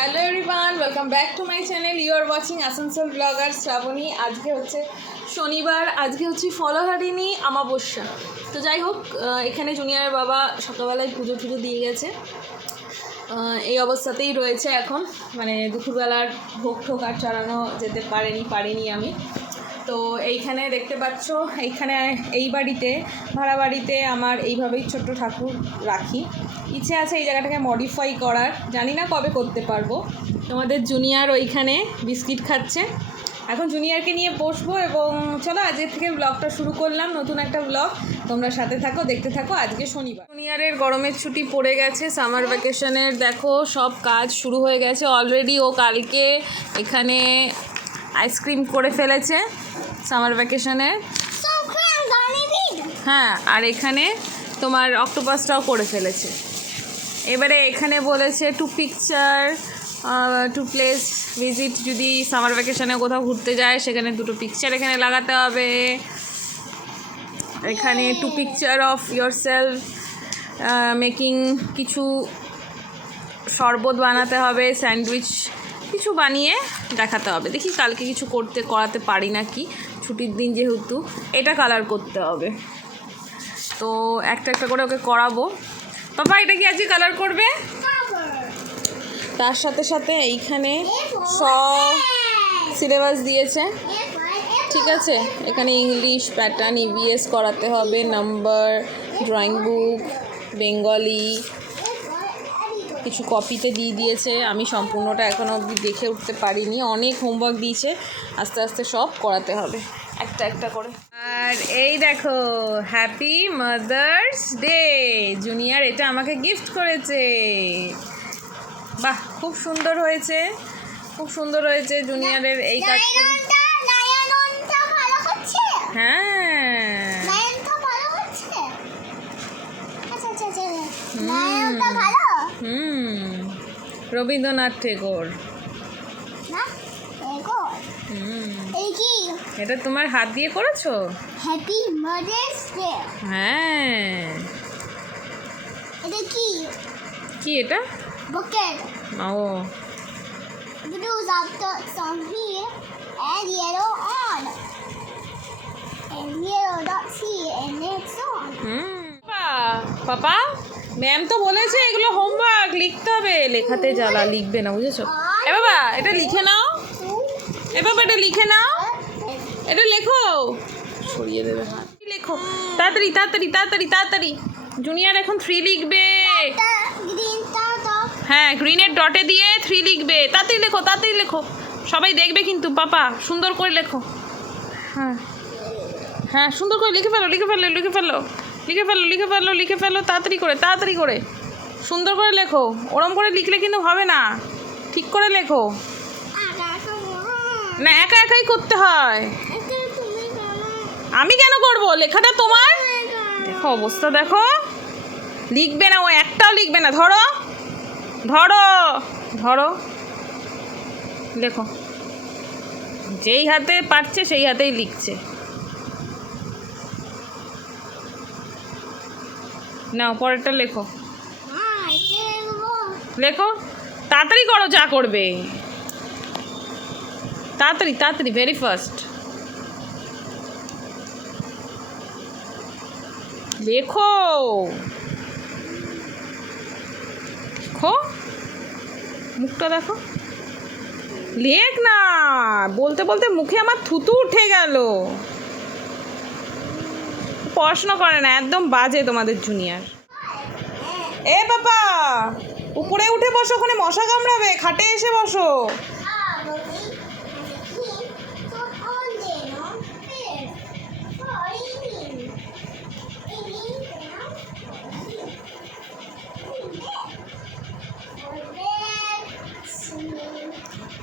Hello everyone, welcome back to my channel. You are watching Asansol blogger Shrabani. আজকে হচ্ছে শনিবার, আজকে হচ্ছে ফলহারিণী অমাবস্যা। তো যাই হোক, এখানে জুনিয়রের বাবা সকালবেলায় পুজো টুজো দিয়ে গেছে। এই অবস্থাতেই রয়েছে এখন, মানে দুপুরবেলার ভোগ ঠোক আর চড়ানো যেতে পারিনি আমি। তো এইখানে দেখতে পাচ্ছ, এইখানে এই বাড়িতে ভাড়া বাড়িতে আমার এইভাবেই ছোট্ট ঠাকুর রাখি। ইচ্ছে আছে এই জায়গাটাকে মডিফাই করার, জানি না কবে করতে পারবো। তোমাদের জুনিয়র ওইখানে বিস্কিট খাচ্ছে, এখন জুনিয়রকে নিয়ে বসবো এবং চলো আজকের থেকে ব্লগটা শুরু করলাম, নতুন একটা ব্লগ। তোমরা সাথে থাকো, দেখতে থাকো। আজকে শনিবার, জুনিয়রের গরমের ছুটি পড়ে গেছে, সামার ভ্যাকেশনের দেখো সব কাজ শুরু হয়ে গেছে অলরেডি। ও কালকে এখানে আইসক্রিম করে ফেলেছে সামার ভ্যাকেশনের, হ্যাঁ, আর এখানে তোমার অক্টোপাসটাও করে ফেলেছে। এবারে এখানে বলেছে two picture to place visit, যদি সামার ভ্যাকেশনে কোথাও ঘুরতে যায় সেখানে দুটো পিকচার এখানে লাগাতে হবে। এখানে two picture of your self making, কিছু শরবত বানাতে হবে, স্যান্ডউইচ কিছু বানিয়ে দেখাতে হবে। দেখি কালকে কিছু করাতে পারি না কি, ছুটির দিন যেহেতু। এটা কালার করতে হবে, তো একটা একটা করে ওকে করাবো। বাবা এটা কি আজকে কালার করবে? তার সাথে সাথে এইখানে সব সিলেবাস দিয়েছে, ঠিক আছে। এখানে ইংলিশ, প্যাটার্ন, ইভিএস করাতে হবে, নাম্বার, ড্রয়িং বুক, বেঙ্গলি, কিছু কপিতে দিয়ে দিয়েছে। আমি সম্পূর্ণটা এখনও অবধি দেখে উঠতে পারিনি, অনেক হোমওয়ার্ক দিয়েছে, আস্তে আস্তে সব করাতে হবে একটা একটা করে। আর এই দেখো, হ্যাপি মাদার্স ডে, জুনিয়র এটা আমাকে গিফট করেছে। বাহ, খুব সুন্দর হয়েছে, খুব সুন্দর হয়েছে জুনিয়রের এই কাজটা। হ্যাঁ, রবীন্দ্রনাথ ঠাকুর। এটা তোমার হাত দিয়ে করেছো? Happy mother's day. হ্যাঁ, এটা কি? কি এটা? Bucket. O, Blues up dots on here and yellow on. And yellow dots here and next on. Papa ma'am তো বলেছে এগুলো হোমওয়ার্ক লিখতে হবে, লেখাতে জ্বালা, লিখবে না বুঝেছো? এ বাবা এটা লিখে নাও, এ বাবা এটা লিখে নাও, এটা লেখো, সরিয়ে দেবে হাত। লেখো তাড়াতাড়ি তাড়াতাড়ি তাড়াতাড়ি তাড়াতাড়ি, জুনিয়র এখন 3 লিখবে। Green dot. হ্যাঁ, গ্রিনের ডটে দিয়ে 3 লিখবে, তাড়াতাড়ি লেখো তাড়াতাড়ি লেখো, সবাই দেখবে কিন্তু। পাপা সুন্দর করে লেখো, হ্যাঁ হ্যাঁ সুন্দর করে লিখে ফেলো লিখে ফেলো লিখে ফেলো লিখে ফেলো লিখে ফেলো লিখে ফেলো, তাড়াতাড়ি করে সুন্দর করে লেখো। ওরম করে লিখলে কিন্তু হবে না, ঠিক করে লেখো না, একা একাই করতে হয়। আমি কেন করব, লেখাটা তোমার। দেখো অবস্থা দেখো, লিখবে না, ও একটাও লিখবে না। ধরো ধরো ধরো, লেখো, যেই হাতে পারছে সেই হাতেই লিখছে। নাও পরেরটা লেখো, লেখো তাড়াতাড়ি করো, যা করবে তাড়াতাড়ি তাড়াতাড়ি, ভেরি ফার্স্ট লেখো লেখো, মুখটা দেখো, লেখ না। বলতে বলতে মুখে আমার থুতু উঠে গেল। পড়াশোনা করে না, একদম বাজে তোমাদের জুনিয়র। এ বাবা উপরে উঠে বসো, ওখানে মশা কামড়াবে, খাটে এসে বসো।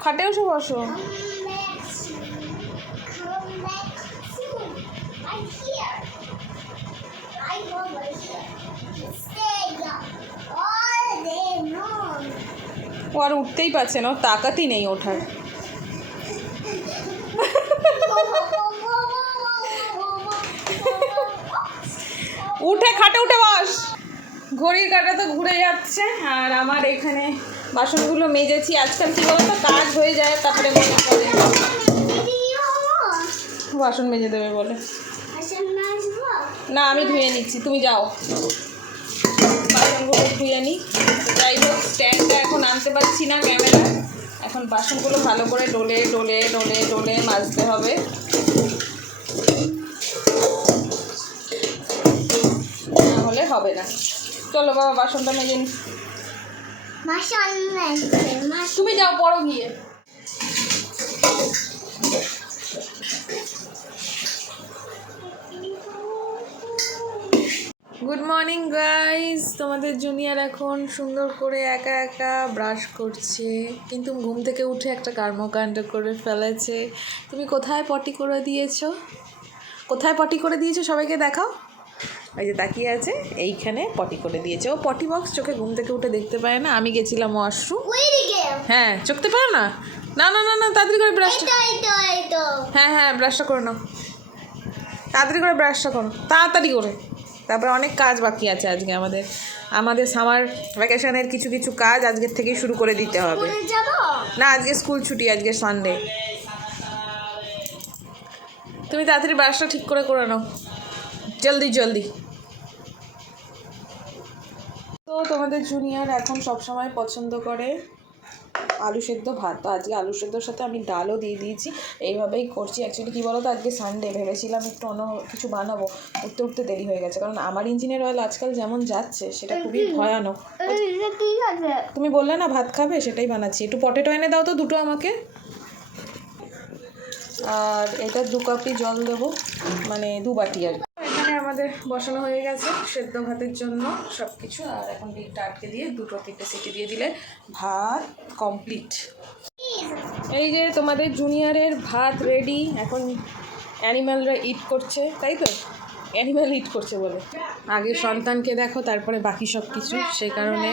খাটে এসে বসো। ও আর উঠতেই পারছে না, তাকাতই নেই ওঠার। উঠে খাটে উঠে বস। ঘড়ির কাঁটা তো ঘুরে যাচ্ছে, আর আমার এখানে বাসনগুলো মেজেছি। আজকাল কী বলো তো, কাজ হয়ে যায় তারপরে মনে পড়ে বাসন মেজে দেবে বলে। না, আমি ধুয়ে নিচ্ছি, তুমি যাও বাসনগুলো ধুয়ে নিই। যাই হোক, স্ট্যান্ডটা এখন আনতে পারছি না ক্যামেরা। এখন বাসনগুলো ভালো করে ডলে ডলে ডলে ডলে মাজতে হবে। নাহলে হবে না। চলো বাবা, বাসনটা মেজে নি। তুমি যাও, পড়ো গিয়ে। Good morning guys. তোমাদের জুনিয়র এখন সুন্দর করে একা একা ব্রাশ করছে, কিন্তু ঘুম থেকে উঠে একটা কর্মকাণ্ড করে ফেলেছে। তুমি কোথায় পটি করে দিয়েছো? কোথায় পটি করে দিয়েছো সবাইকে দেখাও। ওই যে তাকিয়ে আছে, এইখানে পটি করে দিয়েছে। ও পটি বক্স চোখে ঘুম থেকে উঠে দেখতে পায় না। আমি গেছিলাম ওয়াশরুম। হ্যাঁ, চোখতে পায় না। না না না না, তাড়াতাড়ি করে ব্রাশটা। হ্যাঁ হ্যাঁ, ব্রাশটা করে নাও, তাড়াতাড়ি করে ব্রাশটা করো, তাড়াতাড়ি করে। তারপরে অনেক কাজ বাকি আছে আজকে আমাদের সামার ভ্যাকেশনের কিছু কিছু কাজ আজকের থেকেই শুরু করে দিতে হবে। না, আজকে স্কুল ছুটি, আজকে সানডে। তুমি তাড়াতাড়ি ব্রাশটা ঠিক করে নাও, জলদি জলদি। তো তোমাদের জুনিয়র এখন সবসময় পছন্দ করে আলু সেদ্ধ ভাত। তো আজকে আলু সেদ্ধর সাথে আমি ডালও দিয়ে দিয়েছি। এইভাবেই করছি। অ্যাকচুয়ালি কী বলো তো, আজকে সানডে, ভেবেছিলাম একটু অন্য কিছু বানাবো, উঠতে উঠতে দেরি হয়ে গেছে। কারণ আমার ইঞ্জিনের অয়েল আজকাল যেমন যাচ্ছে সেটা খুবই ভয়ানক। তুমি বললে না ভাত খাবে, সেটাই বানাচ্ছি। একটু পটেটো এনে দাও তো দুটো আমাকে। আর এটা 2 কাপই জল দেবো, মানে 2 বাটি আর কি। এখানে আমাদের বসানো হয়ে গেছে সেদ্ধ ভাতের জন্য সব কিছু। আর এখন ডিমটা আটকে দিয়ে 2-3টে সিটি দিয়ে দিলে ভাত কমপ্লিট। এই যে তোমাদের জুনিয়রের ভাত রেডি। এখন অ্যানিম্যালরা ইট করছে, তাই তো? অ্যানিম্যাল ইট করছে বলে। আগে সন্তানকে দেখো, তারপরে বাকি সব কিছু। সেই কারণে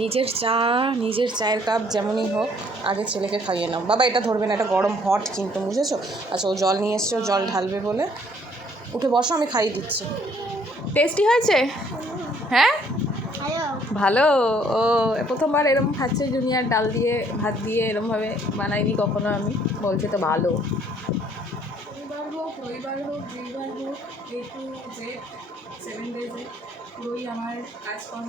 নিজের চায়ের কাপ যেমনই হোক, আগে ছেলেকে খাইয়ে নাও। বাবা, এটা ধরবে না, এটা গরম হট কিন্তু, বুঝেছো? আচ্ছা, ও জল নিয়ে এসছে, ও জল ঢালবে বলে। উঠে বসো, আমি খাইয়ে দিচ্ছি। টেস্টি হয়েছে? হ্যাঁ, ভালো। ও প্রথমবার এরকম খাচ্ছে জুনিয়র, ডাল দিয়ে ভাত দিয়ে এরমভাবে বানাইনি কখনো আমি। বলছে তো ভালো। রবিবার হোক, যেইবার হোক, A to Z 7 days পুরোই আমার কাজকর্ম।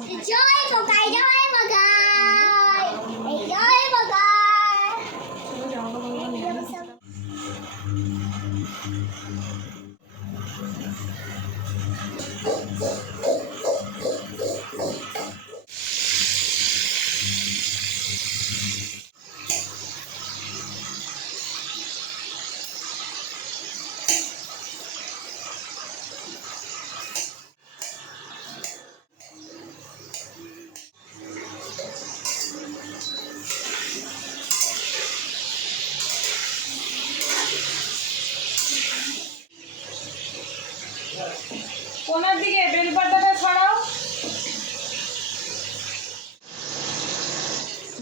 কোনার দিকে বেলপাতাটা ছড়াও।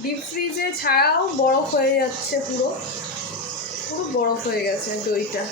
ডিপ ফ্রিজে ছাড়াও বরফ হয়ে যাচ্ছে, পুরো বরফ হয়ে গেছে দইটা।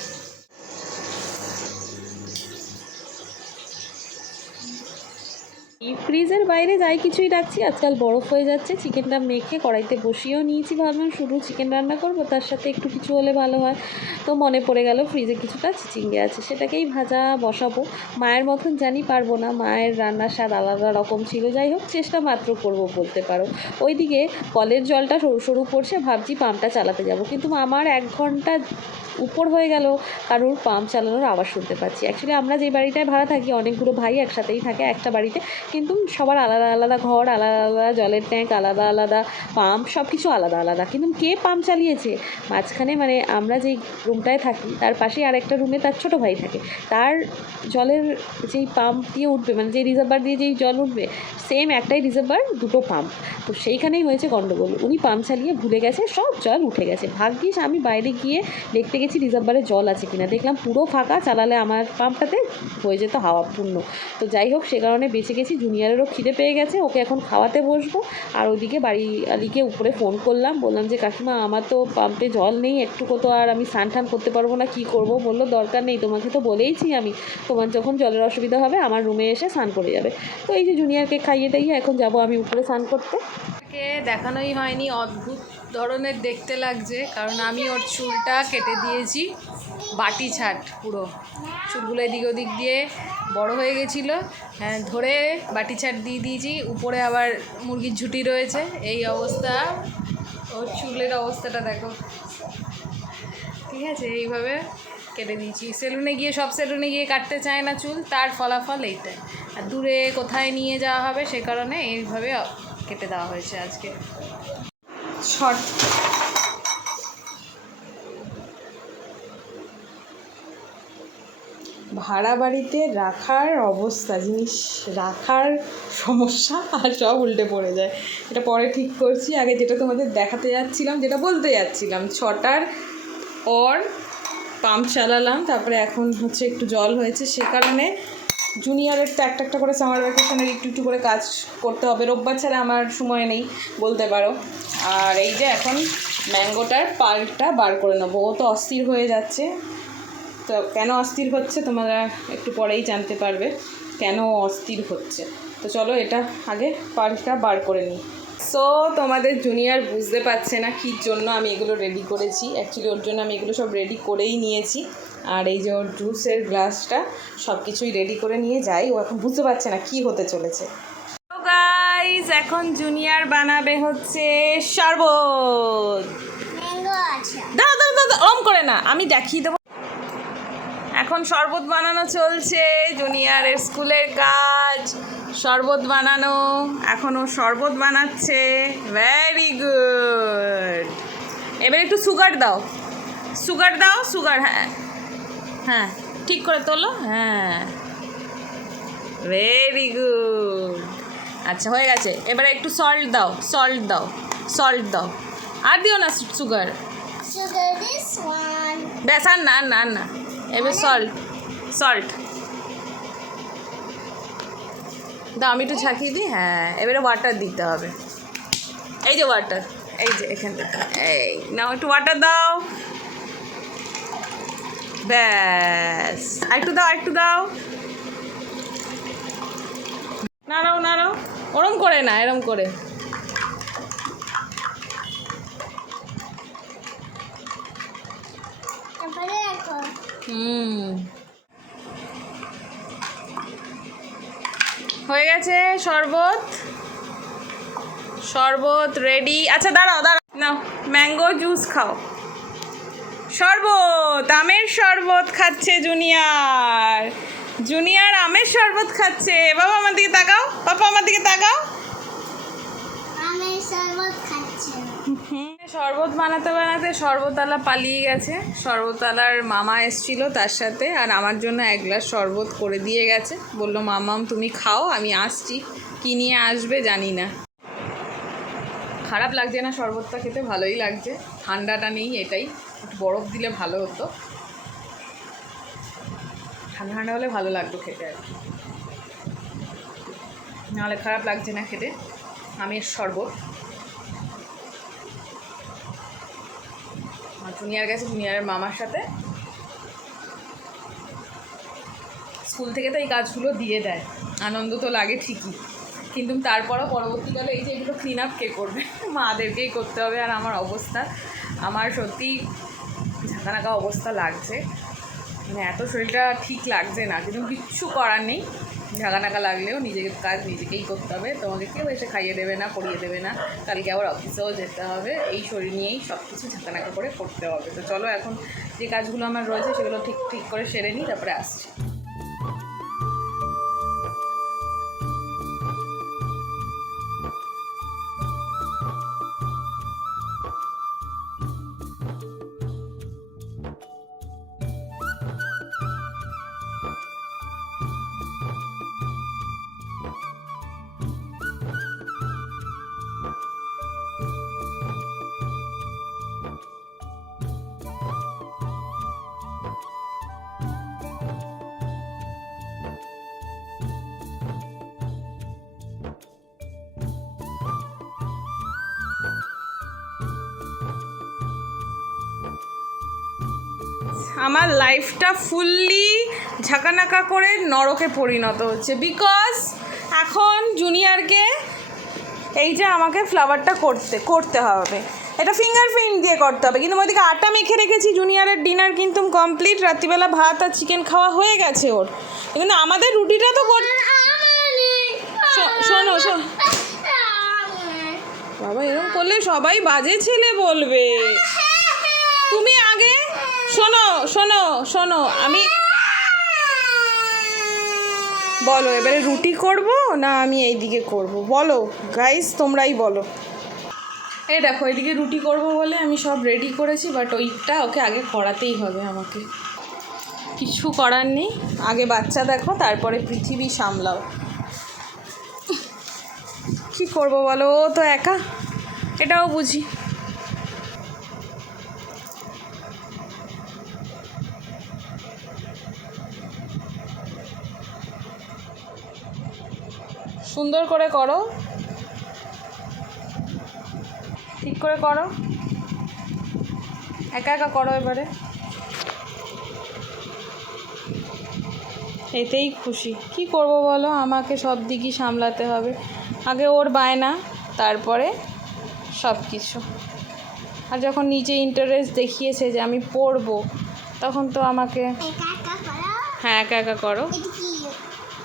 ডিপ ফ্রিজের বাইরে যাই কিছুই রাখছি, আজকাল বরফ হয়ে যাচ্ছে। চিকেনটা মেখে কড়াইতে বসিয়েও নিয়েছি, ভাবলাম শুধু চিকেন রান্না করবো, তার সাথে একটু কিছু হলে ভালো হয়। তো মনে পড়ে গেল ফ্রিজে কিছুটা চিচিঙ্গে আছে, সেটাকেই ভাজা বসাবো। মায়ের মতন জানি পারবো না, মায়ের রান্নার স্বাদ আলাদা রকম ছিল। যাই হোক, চেষ্টা মাত্র করবো বলতে পারো। ওইদিকে কলের জলটা সরু সরু পড়ছে, ভাবছি পাম্পটা চালাতে যাব, কিন্তু আমার 1 ঘন্টা উপর হয়ে গেল কারোর পাম্প চালানোর আওয়াজ শুনতে পাচ্ছি। অ্যাকচুয়ালি আমরা যে বাড়িটায় ভাড়া থাকি, অনেকগুলো ভাই একসাথেই থাকে একটা বাড়িতে, কিন্তু সবার আলাদা আলাদা ঘর, আলাদা আলাদা জলের ট্যাঙ্ক, আলাদা আলাদা পাম্প, সব কিছু আলাদা আলাদা। কিন্তু কে পাম্প চালিয়েছে মাঝখানে, মানে আমরা যেই রুমটায় থাকি তার পাশেই আরেকটা রুমে তার ছোটো ভাই থাকে, তার জলের যেই পাম্প দিয়ে উঠবে, মানে যেই রিজার্ভার দিয়ে যেই জল উঠবে, সেম একটাই রিজার্ভার, 2টো পাম্প। তো সেইখানেই হয়েছে গণ্ডগোল। উনি পাম্প চালিয়ে ভুলে গেছে, সব জল উঠে গেছে। ভাগ্যিস আমি বাইরে গিয়ে দেখতে গেছি রিজার্ভারে জল আছে কিনা, দেখলাম পুরো ফাঁকা। চালালে আমার পাম্পটাতে হয়ে যেত হাওয়া পূর্ণ। তো যাই হোক, সে কারণে বেঁচে গেছি। জুনিয়রেরও খিদে পেয়ে গেছে, ওকে এখন খাওয়াতে বসবো। আর ওদিকে বাড়িওয়ালিকে উপরে ফোন করলাম, বললাম যে কাকিমা আমার তো পাম্পে জল নেই, একটুকু তো আর আমি স্নান টান করতে পারবো না, কী করবো? বললো দরকার নেই, তোমাকে তো বলেইছি আমি, তোমার যখন জলের অসুবিধা হবে আমার রুমে এসে স্নান করে যাবে। তো এই যে জুনিয়রকে খাইয়ে টাইয়ে এখন যাব আমি উপরে স্নান করতে। কে দেখানোই হয়নি, অদ্ভুত ধরনের দেখতে লাগছে, কারণ আমি ওর চুলটা কেটে দিয়েছি বাটি ছাট, পুরো চুলগুলো এদিক ওদিক দিয়ে বড় হয়ে গেছিলো, হ্যাঁ ধরে বাটি ছাট দিয়ে দিয়েছি, উপরে আবার মুরগির ঝুঁটি রয়েছে, এই অবস্থা। ওর চুলের অবস্থাটা দেখো, ঠিক আছে, এইভাবে কেটে দিয়েছি। সেলুনে গিয়ে, সব সেলুনে গিয়ে কাটতে চায় না চুল, তার ফলাফল এইটাই। আর দূরে কোথায় নিয়ে যাওয়া হবে সে কারণে এইভাবে কেটে দেওয়া হয়েছে আজকে। শর্ট ভাড়া বাড়িতে রাখার অবস্থা, জিনিস রাখার সমস্যা, আর সব উল্টে পড়ে যায়। এটা পরে ঠিক করছি, আগে যেটা তোমাদের দেখাতে যাচ্ছিলাম, যেটা বলতে যাচ্ছিলাম, 6টার পর পাম্প চালালাম, তারপরে এখন হচ্ছে একটু জল হয়েছে, সে কারণে জুনিয়রের তো একটা একটা করে সামার ভ্যাকেশনের একটু একটু করে কাজ করতে হবে, রোববার ছাড়া আমার সময় নেই বলতে পারো। আর এই যে এখন ম্যাঙ্গোটার পাল্পটা বার করে নেবো, ও তো অস্থির হয়ে যাচ্ছে। তো কেন অস্থির হচ্ছে তোমরা একটু পরেই জানতে পারবে কেন অস্থির হচ্ছে। তো চলো এটা আগে পাল্পটা বার করে নিই। সো তোমাদের জুনিয়র বুঝতে পারছে না কী জন্য আমি এগুলো রেডি করেছি, অ্যাকচুয়ালি ওর জন্য আমি এগুলো সব রেডি করেই নিয়েছি। আর এই যে ওর জুসের গ্লাসটা সব কিছুই রেডি করে নিয়ে যাই, ও এখন বুঝতে পারছে না কি হতে চলেছে। তো গাইস এখন জুনিয়র বানাবে হচ্ছে শরবত। ম্যাঙ্গো আছে। দাও দাও দাও, ওরম করে না, আমি দেখিয়ে দেবো। এখন শরবত বানানো চলছে, জুনিয়রের স্কুলের কাজ শরবত বানানো, এখনও শরবত বানাচ্ছে, ভেরি গুড। এবার একটু সুগার দাও, সুগার দাও, সুগার, হ্যাঁ হ্যাঁ ঠিক করে তোলো, হ্যাঁ ভেরি গুড। আচ্ছা হয়ে গেছে, এবারে একটু সল্ট দাও, সল্ট দাও, সল্ট দাও, আর দিও না সুগার, Sugar this one. ব্যাস আর না না না, এবার সল্ট, সল্ট দাও, আমি একটু ঝাঁকিয়ে দিই, হ্যাঁ এবারে ওয়াটার দিতে হবে, এই যে ওয়াটার, এই যে এখান থেকে, এই নাও একটু ওয়াটার দাও, ব্যাস আরেকটু দাও, আরেকটু দাও, নাড়াও নাড়াও, ওরম করে না, এরম করে, তারপরে দেখো। হয়ে গেছে শরবত, শরবত রেডি। আচ্ছা দাঁড়াও দাঁড়াও, নাও ম্যাঙ্গো জুস খাও, শরবত, আমের শরবত খাচ্ছে জুনিয়র, জুনিয়র আমের শরবত খাচ্ছে। বাবা আমার দিকে তাকাও, পাপা আমার দিকে তাকাও। আমি শরবত খাচ্ছি। শরবত বানাতে বানাতে শরবতওয়ালা পালিয়ে গেছে, শরবতওয়ালার মামা এসেছিলো তার সাথে, আর আমার জন্য 1 গ্লাস শরবত করে দিয়ে গেছে, বললো মামাম তুমি খাও, আমি আসছি, কী নিয়ে আসবে জানি না। খারাপ লাগছে না শরবতটা খেতে, ভালোই লাগছে, ঠান্ডাটা নেই, এটাই একটু বরফ দিলে ভালো হতো, ঠান্ডা ঠান্ডা হলে ভালো লাগতো খেতে আর কি, নাহলে খারাপ লাগছে না খেতে। আমের শরবত, জুনিয়র গেছে জুনিয়রের মামার সাথে, স্কুল থেকে তো এই কাজগুলো দিয়ে দেয়, আনন্দ তো লাগে ঠিকই, কিন্তু তারপরও পরবর্তীকালে এই যে এগুলো ক্লিন আপ কে করবে, মাদেরকেই করতে হবে। আর আমার অবস্থা, আমার সত্যি ঝাঁকানাকা অবস্থা লাগছে, মানে এত শরীরটা ঠিক লাগছে না, কিন্তু কিচ্ছু করার নেই, ঝাঁকানাকা লাগলেও নিজের কাজ নিজেকেই করতে হবে, তোমাকে কেউ এসে খাইয়ে দেবে না, পড়িয়ে দেবে না, কালকে আবার অফিসেও যেতে হবে, এই শরীর নিয়েই সব কিছু ঝাঁকানাকা করে করতে হবে। তো চলো এখন যে কাজগুলো আমার রয়েছে সেগুলো ঠিক ঠিক করে সেরে নিই, তারপরে আসছি। আমার লাইফটা ফুললি ঝাঁকানাকা করে নরকে পরিণত হচ্ছে, বিকজ এখন জুনিয়রকে এই যে আমাকে ফ্লাওয়ারটা করতে হবে, এটা ফিঙ্গারপ্রিন্ট দিয়ে করতে হবে, কিন্তু ওইদিকে আটা মেখে রেখেছি। জুনিয়রের ডিনার কিন্তু কমপ্লিট, রাত্রিবেলা ভাত আর চিকেন খাওয়া হয়ে গেছে ওর, কিন্তু আমাদের রুটিটা তো শোনো বাবা, এরকম করলে সবাই বাজে ছেলে বলবে। তুমি আগে শোনো আমি বলো, এবারে রুটি করব না আমি এইদিকে করব, বলো গাইস, তোমরাই বলো। এই দেখো, এইদিকে রুটি করব বলে আমি সব রেডি করেছি, বাট ওইটা ওকে আগে করাতেই হবে আমাকে, কিছু করার নেই। আগে বাচ্চা দেখো, তারপরে পৃথিবী সামলাও। কি করব বলো, ও তো একা, এটাও বুঝি। সুন্দর করে করো, ঠিক করে করো, একা একা করো এবারে, এতেই খুশি। কি করব বলো, আমাকে সব দিকই সামলাতে হবে, আগে ওর বায়না, তারপরে সব কিছু। আর যখন নিজে ইন্টারেস্ট দেখিয়েছে যে আমি পড়বো, তখন তো আমাকে, হ্যাঁ একা একা করো।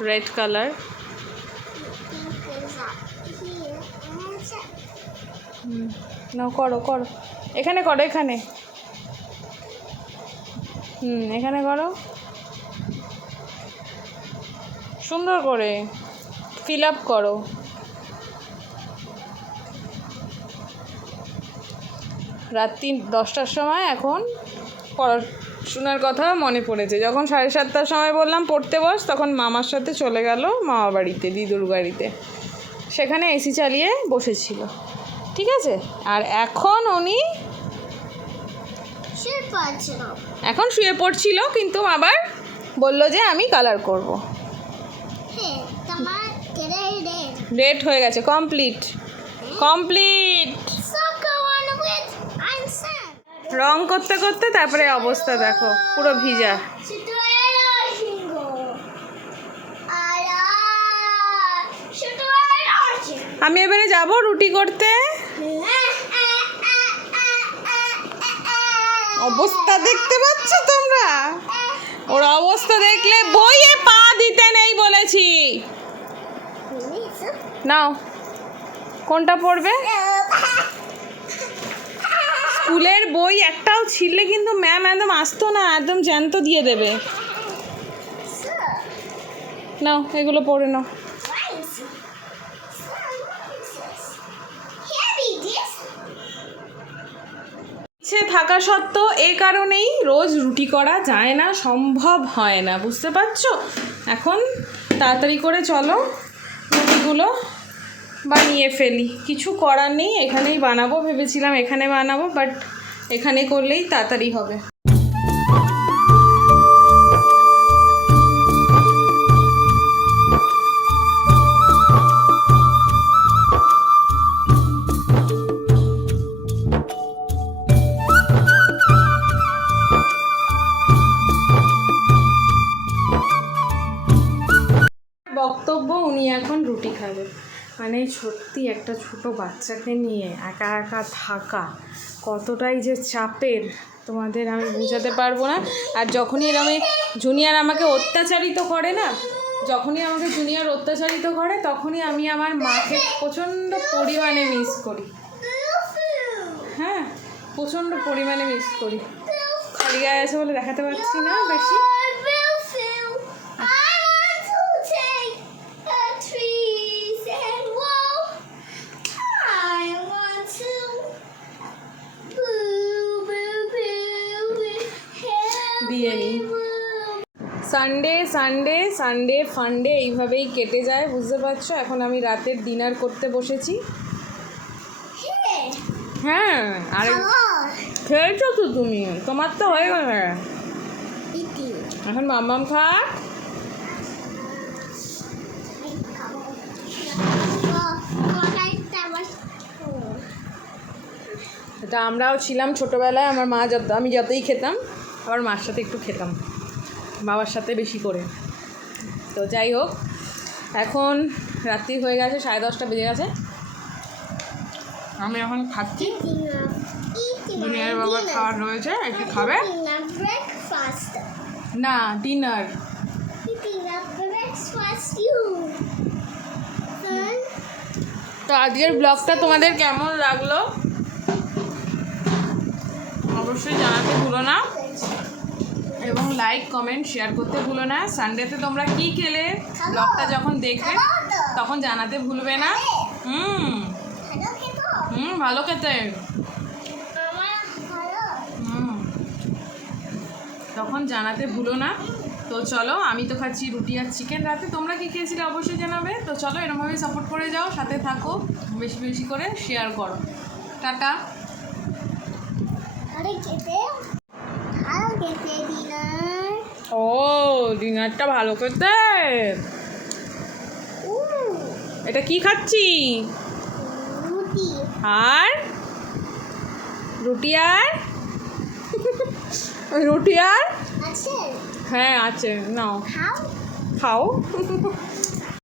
রেড কালার, না করো এখানে করো, এখানে এখানে করো, সুন্দর করে ফিল আপ করো। রাত্রি 10টার সময় এখন পড়াশোনার কথা মনে পড়েছে। যখন 7:30টার সময় বললাম পড়তে বস, তখন মামার সাথে চলে গেল মামা বাড়িতে, দিদুর বাড়িতে, সেখানে এসি চালিয়ে বসেছিল, ঠিক আছে। আর এখন উনি এখন শুয়ে পড়ছিল, কিন্তু আবার বলল যে আমি কালার করব। রেড হয়ে গেছে, কমপ্লিট। রং করতে করতে তারপরে অবস্থা দেখো, পুরো ভিজা। আমি এবারে যাব রুটি করতে। অবস্থা দেখতে পাচ্ছ তোমরা, ওর অবস্থা দেখলে বইয়ে পা দিতে নেই বলেছি। নাও, কোনটা পড়বে? স্কুলের বই একটাও ছিঁড়লে কিন্তু ম্যাম একদম আসতো না, একদম জ্যান্ত দিয়ে দেবে। নাও, এগুলো পড়ে নাও। ইচ্ছে থাকা সত্ত্বেও এই কারণেই রোজ রুটি করা যায় না, সম্ভব হয় না, বুঝতে পারছো। এখন তাড়াতাড়ি করে চলো, রুটিগুলো বানিয়ে ফেলি। কিছু করার নেই, এখানেই বানাবো ভেবেছিলাম, এখানে বানাবো, বাট এখানে করলেই তাড়াতাড়ি হবে। বক্তব্য, উনি এখন রুটি খাবে। মানে সত্যি একটা ছোট বাচ্চাকে নিয়ে একা একা থাকা কতটাই যে চাপের তোমাদের আমি বোঝাতে পারবো না। আর যখনই এরকম জুনিয়র আমাকে অত্যাচারিত করে না, তখনই আমি আমার মাকে প্রচণ্ড পরিমাণে মিস করি। হ্যাঁ, প্রচণ্ড পরিমাণে মিস করি। খালি গায়ে আছে বলে দেখাতে পারছি না বেশি। দিয়ে নিই। সানডে ফান্ডে এইভাবেই কেটে যায়, বুঝতে পারছো। এখন আমি রাতের ডিনার করতে বসেছি। হ্যাঁ, আরে খেয়েছো তো তুমি, তোমার তো হয়ে গেছে। এখন মাম্মাম খাক। এটা আমরাও ছিলাম ছোটোবেলায়, আমার মা আমি যতই খেতাম, আবার মার সাথে একটু খেতাম, বাবার সাথে বেশি করে। তো যাই হোক, এখন রাত্রি হয়ে গেছে, 10:30 বেজে গেছে। আমি এখন খাচ্ছি, জুনিয়র বাবার খাওয়ার রয়েছে, একটু খাবে breakfast. না, dinner. Eating a breakfast, you. Son. তো আজকের ব্লগটা তোমাদের কেমন লাগলো অবশ্যই জানাতে ভুলো না, এবং লাইক কমেন্ট শেয়ার করতে ভুলো না। সানডেতে তোমরা কি খেলে ব্লগটা যখন দেখবে তখন জানাতে ভুলবে না। Hello, Kito. ভালো খেতে। Mama, hello. তখন জানাতে ভুলো না। তো চলো, আমি তো খাচ্ছি রুটি আর চিকেন রাতে, তোমরা কি খেয়েছিলে অবশ্যই জানাবে। তো চলো, এরকমভাবেই সাপোর্ট করে যাও, সাথে থাকো, বেশি বেশি করে শেয়ার করো। Tata. Hello, Kito. Hello, Kito, dinner. ও, ডিনারটা ভালো খেতে। Ooh, এটা কি খাচ্ছি? Rudy. আর রুটি আর রুটি আর That's it. হ্যাঁ আছে, নাও How? খাও।